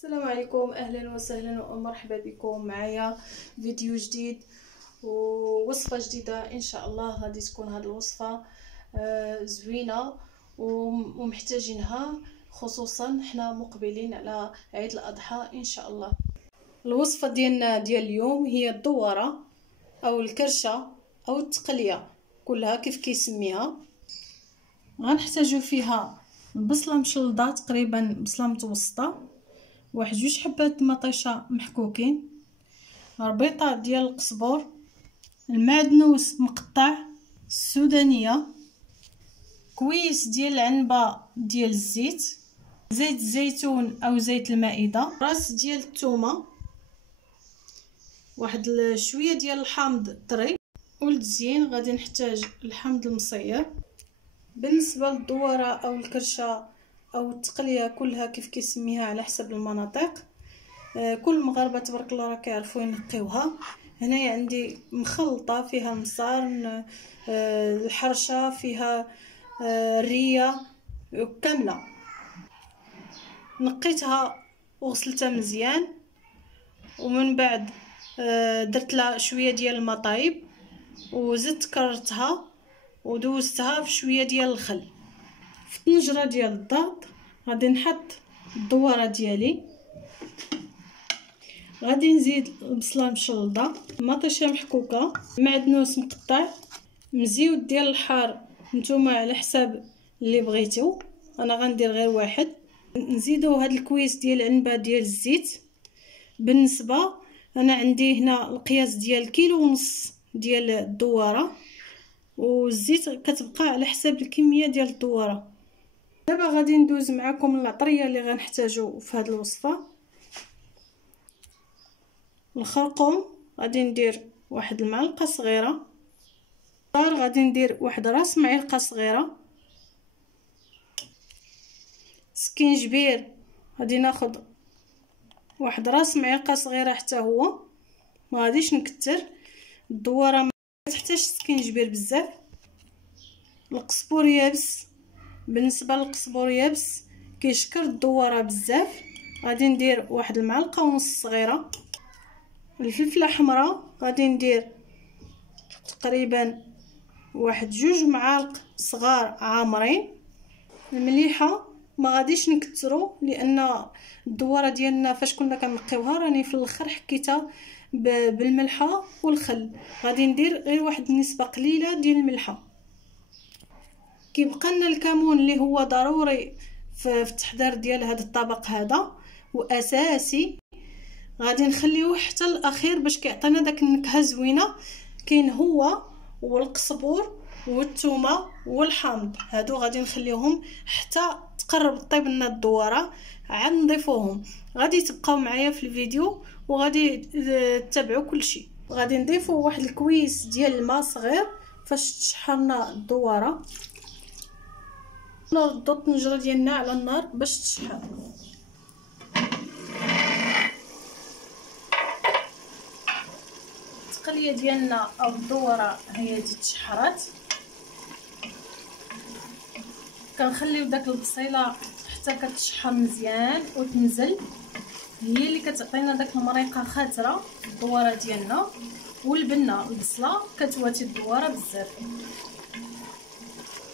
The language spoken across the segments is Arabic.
السلام عليكم، اهلا وسهلا ومرحبا بكم معايا فيديو جديد ووصفه جديده. ان شاء الله غادي تكون هذه الوصفه زوينه ومحتاجينها، خصوصا حنا مقبلين على عيد الاضحى ان شاء الله. الوصفه ديالنا ديال اليوم هي الدوره او الكرشه او التقليه، كلها كيف كيسميها. غنحتاجو فيها البصله مشلضه، تقريبا بصله متوسطه، واحد جوج حبات مطيشه محكوكين، ربيطه ديال القزبر، المعدنوس مقطع، السودانيه، كويس ديال العنبه ديال الزيت، زيت الزيتون او زيت المائده، راس ديال الثومه، واحد شويه ديال الحامض طري. وللتزيين غادي نحتاج الحامض المصير. بالنسبه للدوره او الكرشه او التقليه كلها كيف كيسميها على حسب المناطق، كل المغاربه تبارك الله راه كيعرفوا ينقيوها. هنايا عندي مخلطه فيها المصار، الحرشه، فيها الريه كامله. نقيتها وغسلتها مزيان، ومن بعد درت لها شويه ديال المطايب وزدت كررتها ودوزتها في شويه ديال الخل. في الطنجره ديال الضغط غادي نحط الدوره ديالي، غادي نزيد البصله مشلضه، مطيشه محكوكه، معدنوس مقطع، مزيود ديال الحار نتوما على حساب اللي بغيتو، انا غندير غير واحد. نزيدو هاد الكويس ديال العنبه ديال الزيت. بالنسبه انا عندي هنا القياس ديال كيلو ونص ديال الدواره، والزيت كتبقى على حساب الكميه ديال الدواره. دابا غادي ندوز معكم العطريه اللي غنحتاجو في هذه الوصفه. الخرقوم غادي ندير واحد المعلقه صغيره، الدار غادي ندير واحد راس معلقه صغيره، سكينجبير غادي ناخذ واحد راس معلقه صغيره حتى هو، ما غاديش نكتر. الدواره ما تحتاج سكينجبير بزاف. القزبر يابس، بالنسبه للقزبر يابس كيشكر الدواره بزاف، غادي ندير واحد المعلقه ونص صغيره. الفلفله حمراء غادي ندير تقريبا واحد جوج معالق صغار عامرين. المليحه ما غاديش نكترو، لان الدواره ديالنا فاش كنا كنقيوها راني في الاخر حكيتها بالملحه والخل، غادي ندير غير واحد النسبه قليله ديال الملحه. كيبقى لنا الكمون اللي هو ضروري في التحضير ديال هذا الطبق هذا واساسي، غادي نخليوه حتى الاخير باش كيعطينا داك النكهه زوينه. كاين هو والقزبر والثومه والحامض، هادو غادي نخليوهم حتى تقرب طيب لنا الدواره عاد نضيفوهم. غادي تبقاو معايا في الفيديو وغادي تتابعوا كل شيء. غادي نضيفوا واحد الكويس ديال الماء صغير فاش تشحرنا الدواره. نردو الطنجره ديالنا على النار باش تشحر. التقليه ديالنا او الدوره هي تشحرات، كنخليو داك البصيله حتى كتشحر مزيان وتنزل، هي اللي كتعطينا داك المريقه خاتره الدواره ديالنا. والبنه البصله كتواتي الدواره بزاف.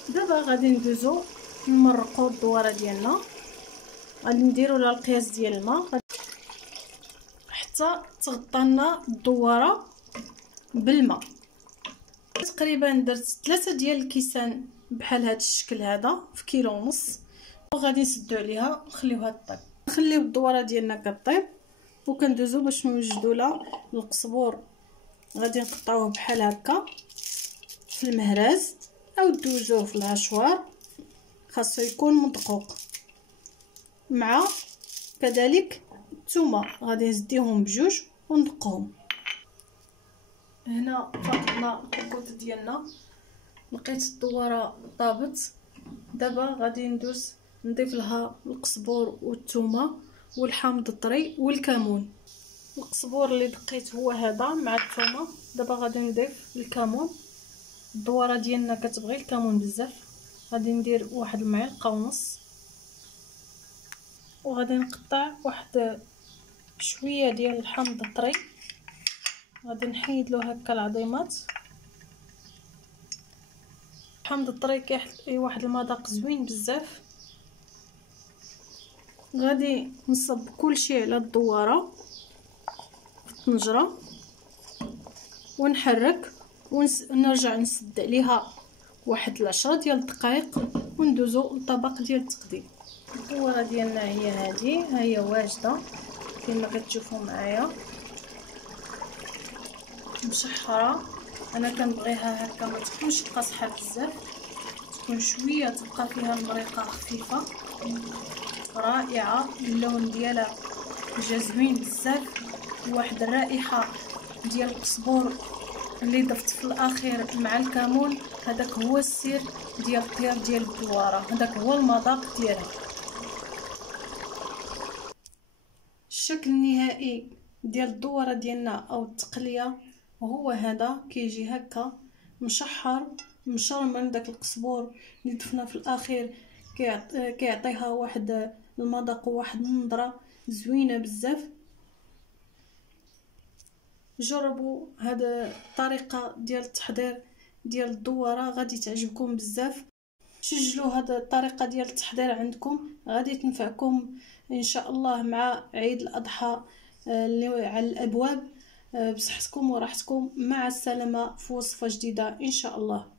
دابا غادي ندوزو نمرقوا الدواره ديالنا، غادي نديروا لها القياس ديال الماء حتى تغطى لنا الدواره بالماء. تقريبا درت 3 ديال الكيسان بحال هذا الشكل هذا في كيلو ونص، وغادي نسدو عليها نخليوها طيب. نخليو الدواره ديالنا كطيب وكندوزو باش نوجدوا لها القزبر. غادي نقطعوه بحال هكا في المهراز او دوزوه في الهشوار، خاصو يكون مدقوق. مع كذلك الثومه غادي نزديهم بجوج وندقهم. هنا فقدنا الكوت ديالنا، لقيت الدواره طابت. دابا غادي ندوز نضيف لها القزبر والثومه والحامض الطري والكمون. القزبر اللي دقيت هو هذا مع الثومه. دابا غادي نضيف الكمون، الدواره ديالنا كتبغي الكمون بزاف، غادي ندير واحد المعلقه ونص. وغادي نقطع واحد شويه ديال الحامض الطري، غادي نحيد له هكا العظيمات. الحامض الطري كيعطي واحد المذاق زوين بزاف. غادي نصب كلشي على الدواره في الطنجره ونحرك ونرجع نسد عليها واحد 10 ديال الدقائق وندوزو للطبق ديال التقديم. الدوره ديالنا هي هذه، ها هي واجده كما كتشوفوا معايا، مشحره. انا كنبغيها هكا ما تكونش قاصحه بزاف، تكون شويه تبقى فيها المريقه خفيفه. رائعه، اللون ديالها جا زوين بزاف، واحد الرائحه ديال القزبور اللي ضفت في الاخير مع الكمون. هذاك هو السر ديال الطياب ديال الدواره، هذاك هو المذاق ديالها. الشكل النهائي ديال الدواره ديالنا او التقليه وهو هذا، كيجي هكا مشحر مشرمن. داك القزبور اللي ضفنا في الاخير كيعطيها واحد المذاق وواحد النظره زوينه بزاف. جربوا هذا الطريقه ديال التحضير ديال الدواره، غادي تعجبكم بزاف. سجلوا هذا الطريقه ديال التحضير عندكم، غادي تنفعكم ان شاء الله مع عيد الاضحى اللي على الابواب. بصحتكم وراحتكم، مع السلامه في وصفه جديده ان شاء الله.